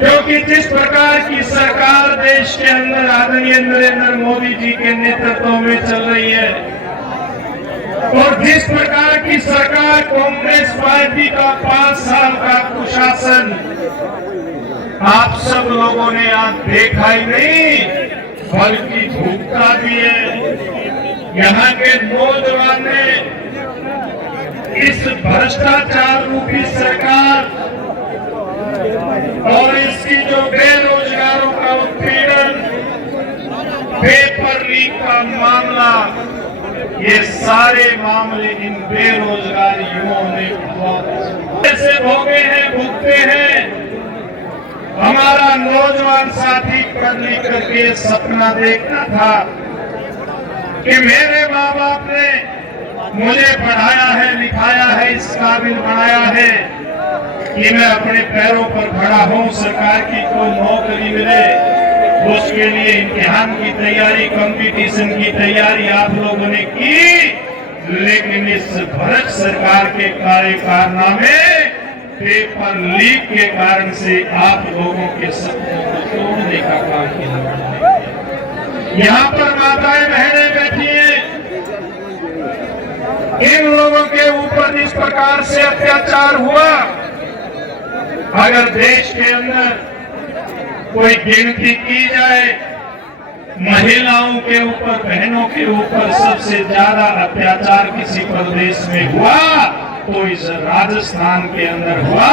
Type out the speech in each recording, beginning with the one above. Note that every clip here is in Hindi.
क्योंकि जिस प्रकार की सरकार देश के अंदर आदरणीय नरेंद्र मोदी जी के नेतृत्व में चल रही है और जिस प्रकार की सरकार कांग्रेस पार्टी का 5 साल का कुशासन आप सब लोगों ने आज देखा ही नहीं बल्कि भुगता भी है। यहाँ के नौजवान ने इस भ्रष्टाचार रूपी सरकार और इसकी जो बेरोजगारों का उत्पीड़न, पेपर लीक का मामला, ये सारे मामले इन बेरोजगार युवाओं ने ऐसे भोगे हैं, भुगते हैं। हमारा नौजवान साथी पढ़ लिख करके सपना देखता था कि मेरे माँ बाप ने मुझे पढ़ाया है, लिखाया है, इस काबिल बनाया है कि मैं अपने पैरों पर खड़ा हूँ, सरकार की कोई नौकरी मिले। उसके लिए इम्तिहान की तैयारी, कंपटीशन की तैयारी आप लोगों ने की, लेकिन इस भ्रष्ट सरकार के कारनामे, पेपर लीक के कारण से आप लोगों के सपनों को तोड़ने का काम किया। यहाँ पर माताएं बहनें बैठी हैं, इन लोगों के ऊपर जिस प्रकार से अत्याचार हुआ, अगर देश के अंदर कोई गिनती की जाए, महिलाओं के ऊपर, बहनों के ऊपर सबसे ज्यादा अत्याचार किसी प्रदेश में हुआ तो इस राजस्थान के अंदर हुआ,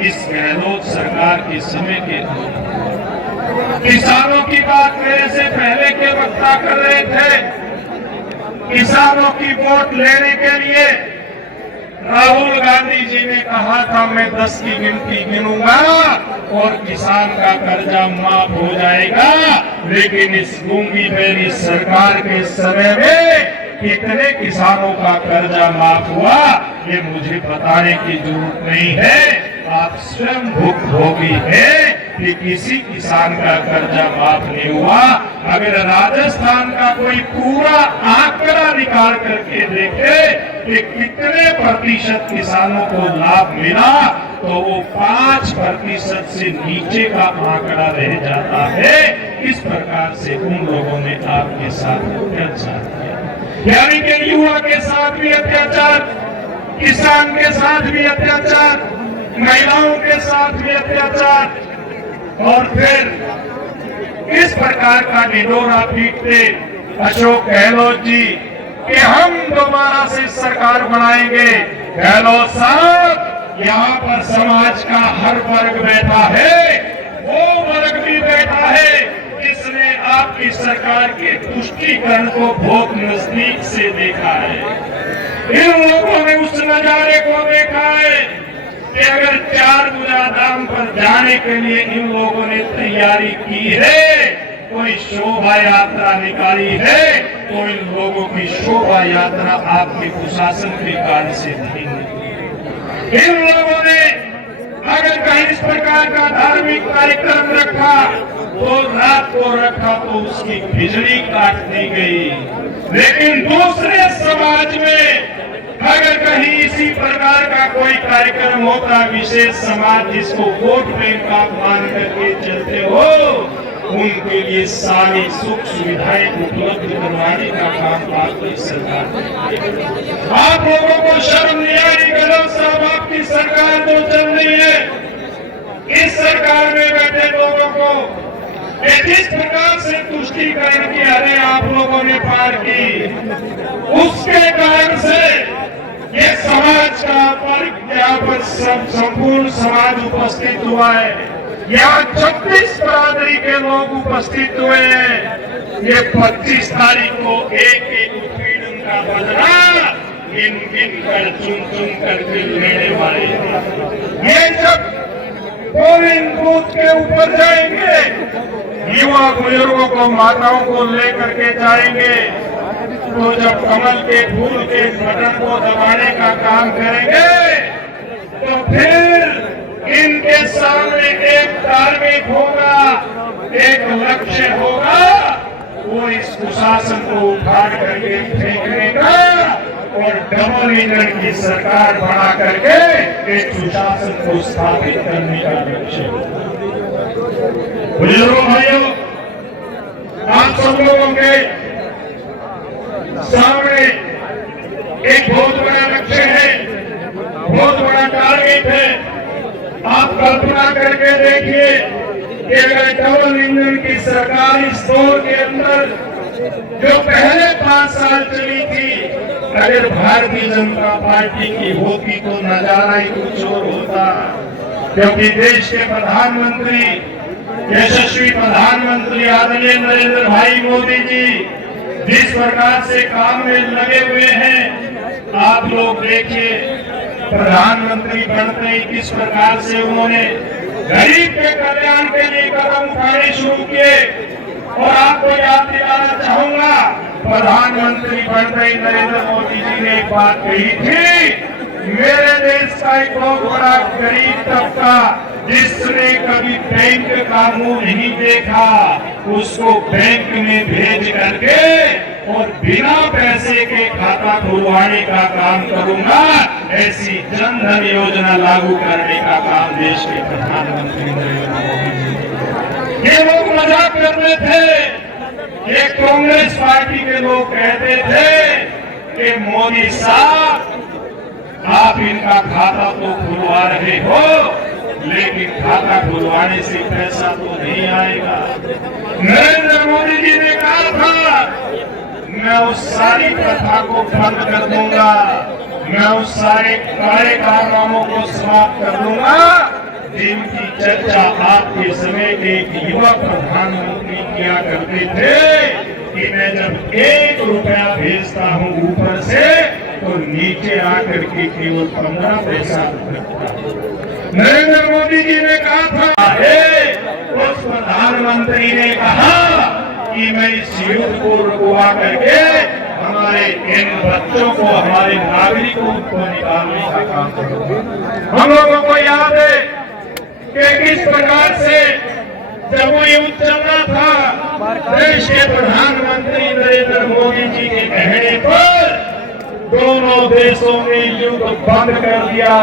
इस गहलोत सरकार के समय के अंदर। किसानों की बात मेरे से पहले के वक्ता कर रहे थे, किसानों की वोट लेने के लिए राहुल गांधी जी ने कहा था मैं 10 की गिनती गिनूंगा और किसान का कर्जा माफ हो जाएगा, लेकिन इस गूंगी बहरी सरकार के समय में कितने किसानों का कर्जा माफ हुआ ये मुझे बताने की जरूरत नहीं है। आप स्वयं भुक्तभोगी है कि किसी किसान का कर्जा माफ नहीं हुआ। अगर राजस्थान का कोई पूरा आंकड़ा निकाल करके देखे कि कितने प्रतिशत किसानों को लाभ मिला तो वो 5% से नीचे का आंकड़ा रह जाता है। इस प्रकार से उन लोगों ने आपके साथ अत्याचार किया, यानी कि युवा के साथ भी अत्याचार, किसान के साथ भी अत्याचार, महिलाओं के साथ भी अत्याचार, और फिर इस प्रकार का निडोरा पीटते अशोक गहलोत जी कि हम दोबारा से सरकार बनाएंगे। गहलोत साहब, यहाँ पर समाज का हर वर्ग बैठा है, वो वर्ग भी बैठा है जिसने आपकी सरकार के तुष्टीकरण को बहुत नजदीक से देखा है। इन लोगों ने उस नजारे को देखा है कि अगर 4 गुना दाम पर जाने के लिए इन लोगों ने तैयारी की है, कोई शोभा यात्रा निकाली है, तो इन लोगों की शोभा यात्रा आपके कुशासन के कारण से नहीं। इन लोगों ने अगर कहीं इस प्रकार का धार्मिक कार्यक्रम रखा तो रात को रखा तो उसकी बिजली काट दी गई, लेकिन दूसरे समाज में अगर कहीं इसी प्रकार का कोई कार्यक्रम होता, विशेष समाज जिसको वोट बैंक का मान करके चलते हो, उनके लिए सारी सुख सुविधाएं उपलब्ध करवाने का काम आपकी सरकार। आप लोगों को शर्म नहीं आ रही? गहलोत साहब, आपकी सरकार जो चल रही है, इस सरकार में बैठे लोगों को जिस प्रकार से तुष्टीकरण की अरे आप लोगों ने पार की, उसके कारण से ये समाज का वर्ग यहाँ पर संपूर्ण समाज उपस्थित हुआ है। यहाँ 36 बरादरी के लोग उपस्थित हुए हैं। ये 25 तारीख को एक उत्पीड़न का बदला गिन गिन कर, चुन चुन कर लेने वाले हैं। ये जब पोलिंग बूथ के ऊपर जाएंगे, युवा बुजुर्गों को, माताओं को लेकर के जाएंगे, तो जब कमल के फूल के बटन को दबाने का काम करेंगे तो फिर इनके सामने एक टारगेट होगा, एक लक्ष्य होगा, वो इस कुशासन को उखाड़ करके फेंकने का और डबल इंजन की सरकार बना करके एक सुशासन को स्थापित करने का लक्ष्य होगा। करके देखिए कि अगर डबल इंजन की सरकार इस दौर के अंदर जो पहले 5 साल चली थी, अगर भारतीय जनता पार्टी की होती तो नजारा ही कुछ और होता। क्योंकि देश के प्रधानमंत्री, यशस्वी प्रधानमंत्री आदरणीय नरेंद्र भाई मोदी जी जिस प्रकार से काम में लगे हुए हैं, आप लोग देखिए प्रधानमंत्री बनते ही किस प्रकार से उन्होंने गरीब के कल्याण के लिए कदम उठाने शुरू किए। और आपको याद दिलाना चाहूंगा, प्रधानमंत्री बनते ही नरेंद्र मोदी जी ने एक बात कही थी, मेरे देश का एक बहुत बड़ा गरीब तबका जिसने कभी बैंक का मुंह नहीं देखा, उसको बैंक में भेज करके और बिना पैसे के खाता खुलवाने का काम करूंगा। ऐसी जन धन योजना लागू करने का काम देश के प्रधानमंत्री नरेंद्र मोदी जी। ये लोग मजाक करते थे, ये कांग्रेस पार्टी के लोग कहते थे कि मोदी साहब आप इनका खाता तो खुलवा रहे हो, लेकिन खाता खुलवाने से पैसा तो नहीं आएगा। नरेंद्र मोदी जी ने कहा था, मैं उस सारी प्रथा को बंद कर दूंगा, मैं उस सारे काले कारनामों को समाप्त कर दूंगा जिनकी चर्चा आपके समय के एक युवा प्रधानमंत्री किया करते थे कि मैं जब 1 रुपया भेजता हूं ऊपर से तो नीचे आकर के केवल 15 पैसा रखता। नरेंद्र मोदी जी ने कहा था, उस प्रधानमंत्री ने कहा कि मैं इस युद्ध को रुकवा करके हमारे इन बच्चों को, हमारे नागरिकों को निकालने का काम करूंगा। हम लोगों को याद है कि किस प्रकार से जब वो युद्ध चल रहा था, देश के प्रधानमंत्री नरेंद्र मोदी जी के कहने पर दोनों देशों ने युद्ध बंद कर दिया।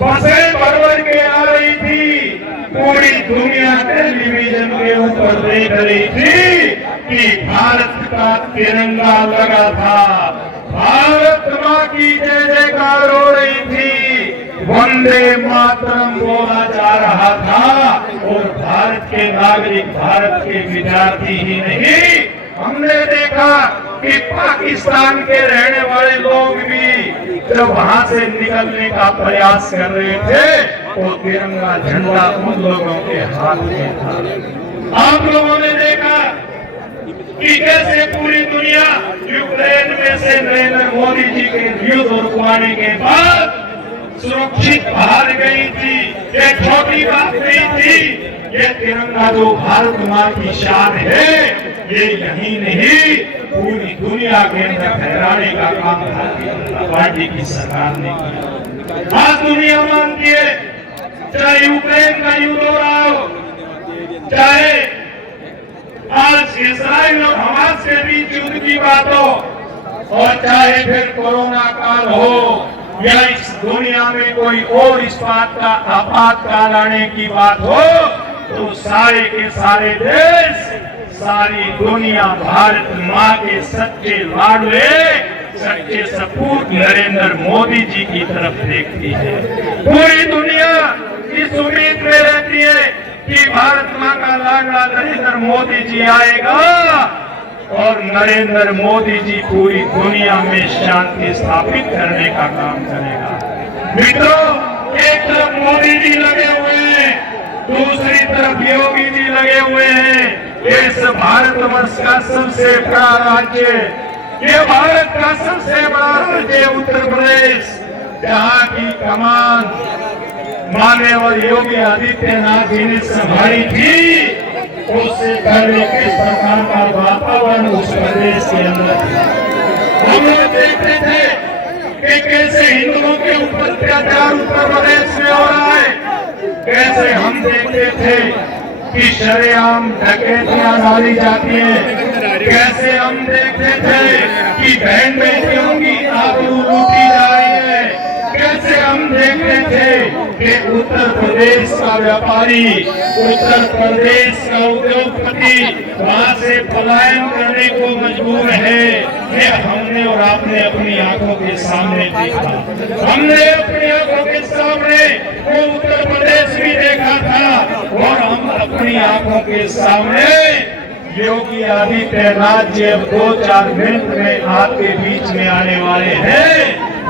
बसें भर के आ रही थी, पूरी दुनिया टेलीविजन के ऊपर देख रही थी कि भारत का तिरंगा लगा था, भारत माँ की जय जयकार हो रही थी, वंदे मातरम बोला जा रहा था। और भारत के नागरिक, भारत के विद्यार्थी ही नहीं, हमने देखा कि पाकिस्तान के रहने वाले लोग भी जब वहां से निकलने का प्रयास कर रहे थे तो तिरंगा झंडा उन लोगों के हाथ में था। आप लोगों ने देखा कि कैसे पूरी दुनिया यूक्रेन में से नरेंद्र मोदी जी के युद्ध रुकवाने के बाद सुरक्षित बाहर गई थी। ये छोटी बात नहीं थी, ये तिरंगा जो भारत माँ की शान है, ये यही नहीं पूरी दुनिया के अंदर फहराने का काम भारतीय जनता पार्टी की सरकार ने किया। आज दुनिया मानती है, चाहे यूक्रेन का युद्ध हो रहा हो, चाहे आज इसराइल और हमास के बीच युद्ध की बात हो, और चाहे फिर कोरोना काल हो या इस दुनिया में कोई और इस बात का आपातकाल आने की बात हो, तो सारे के सारे देश, सारी दुनिया भारत माँ के सच्चे लाडले, सच्चे सपूत नरेंद्र मोदी जी की तरफ देखती है। पूरी दुनिया इस उम्मीद में रहती है कि भारत माँ का लाडला नरेंद्र मोदी जी आएगा और नरेंद्र मोदी जी पूरी दुनिया में शांति स्थापित करने का काम करेगा। मित्रों, एक तरफ मोदी जी लगे हुए हैं, दूसरी तरफ योगी जी लगे हुए हैं। इस भारतवर्ष का सबसे बड़ा राज्य, ये भारत का सबसे बड़ा राज्य उत्तर प्रदेश, जहाँ की कमान माननीय योगी आदित्यनाथ जी ने संभाली थी, उससे पहले किस प्रकार का वातावरण उस प्रदेश के अंदर हम लोग देखते थे कि कैसे हिंदुओं के ऊपर अत्याचार उत्तर प्रदेश में हो रहा है, कैसे हम देखते थे कि शरेआम डकैतियां डाली जाती है, कैसे हम देखते थे कि बहन बेटियों की आबरू लूटी जा रही है, कैसे हम देखते थे कि उत्तर प्रदेश का व्यापारी, उत्तर प्रदेश का उद्योगपति वहां से पलायन करने को मजबूर है। ये हमने और आपने अपनी आंखों के सामने देखा। हमने अपनी आंखों के सामने वो उत्तर प्रदेश भी देखा था अपनी आंखों के सामने योगी आदित्यनाथ जी अब 2-4 मिनट में आपके बीच में आने वाले हैं।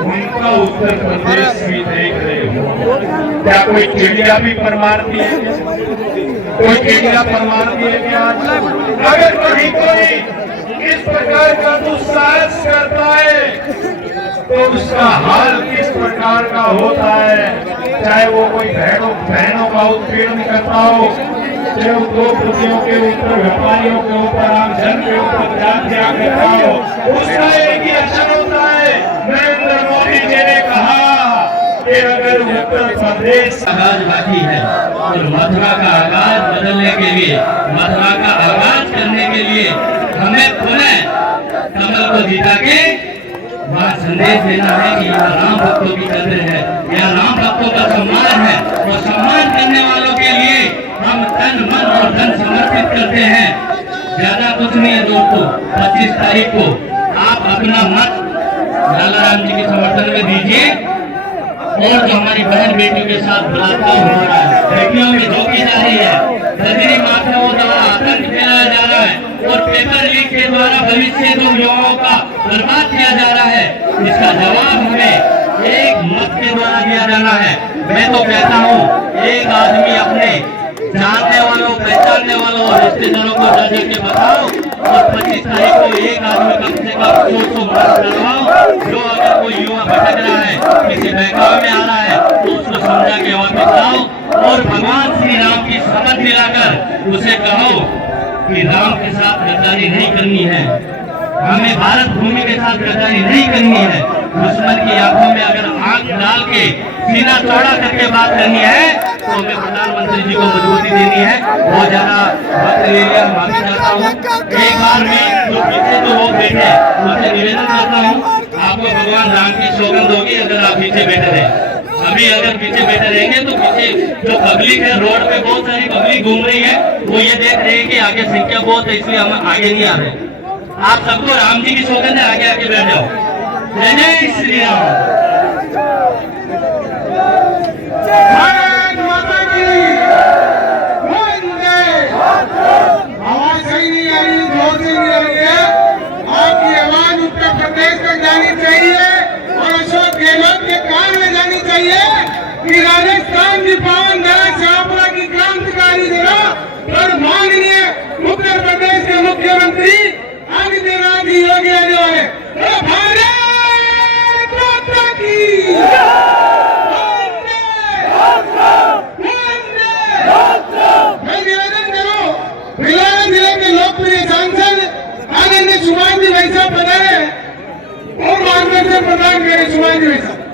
उनका उत्तर प्रदेश भी देख रहे हो। क्या कोई चिड़िया भी पर मारती है? कोई चिड़िया पर मारती है क्या? अगर कहीं कोई इस प्रकार का दुस्साहस करता है तो उसका हाल किस प्रकार का होता है। चाहे वो कोई बहनों का उत्पीड़न करता हो, चाहे वो 2 प्रतियों के ऊपर, व्यापारियों के ऊपर, आम जन के ऊपर जातियां करता हो, उसका एक ही अक्षर होता है। नरेंद्र मोदी जी ने कहा कि अगर उत्तर प्रदेश आगाज बाकी है और मथुरा का आगाज बदलने के लिए, मथुरा का आगाज करने के लिए हमें पुनः कमल को जिता के वहाँ संदेश देना है कि यहाँ राम भक्तों की कदर है, यहाँ राम भक्तों का सम्मान है और सम्मान करने वालों के लिए हम तन मन और धन समर्पित करते हैं। ज्यादा कुछ नहीं है दोस्तों। 25 तारीख को आप अपना मत लाला राम जी के समर्थन में दीजिए। और जो हमारी बहन बेटियों के साथ बलात्कार हो रहा है, बेटियों में धोखी जा रही है, बजरी माफियाओं द्वारा आतंक फैलाया जा रहा है और पेपर लीक के द्वारा भविष्य जो युवाओं का बर्बाद किया जा रहा है, इसका जवाब हमें एक मत के द्वारा दिया जाना है। मैं तो कहता हूँ एक आदमी अपने जानने वालों, पहचानने वालों और रिश्तेदारों को जा के बताओ और 25 तारीख को एक आदमी कम से कम 200 मत करवाओ। जो अगर कोई युवा भटक रहा है, किसी बहकावे में आ रहा है, तो उसको समझा के वापस लाओ और भगवान श्री राम की शपथ दिलाकर उसे कहो कि राम के साथ गद्दारी नहीं करनी है, हमें भारत भूमि के साथ गद्दारी नहीं करनी है। दुश्मन की आंखों में अगर आंख डाल के सीना चौड़ा करके बात करनी है तो हमें प्रधानमंत्री जी को मजबूती देनी है। बहुत ज्यादा वक्त ले लिया, माफी चाहता हूँ। एक बार मैं जो पीछे जो लोग बैठे उनसे निवेदन करता हूँ, आपको भगवान राम की सौगंध होगी अगर आप पीछे बैठे रहे। अभी अगर पीछे बैठे रहेंगे तो पीछे जो पब्लिक है, रोड पे बहुत सारी पब्लिक घूम रही है, वो ये देख रहे हैं कि आगे संख्या बहुत है, इसलिए हम आगे नहीं आ रहे। आप सबको राम जी की सौगंध है, आगे आके बैठ जाओ। जय जय श्री राम। भारत माता की वंदे। आवाज सही नहीं आ रही, जोर से नहीं आ रही है। आपकी आवाज उत्तर प्रदेश में जानी चाहिए और अशोक गहलोत के कान में जानी चाहिए कि राजस्थान की पावन धरा छापरा की क्रांतिकारी धरा और माननीय उत्तर प्रदेश के मुख्यमंत्री आदित्यनाथ जी योगी आदित्यनाथ भारत माता की मैं निवेदन करूं, भिलाना जिले के लोकप्रिय सांसद आदरणीय सुभाष जी भाई साहब पधारे और मार्गदर्शन प्रदान करें। सुभाष जी भाई साहब।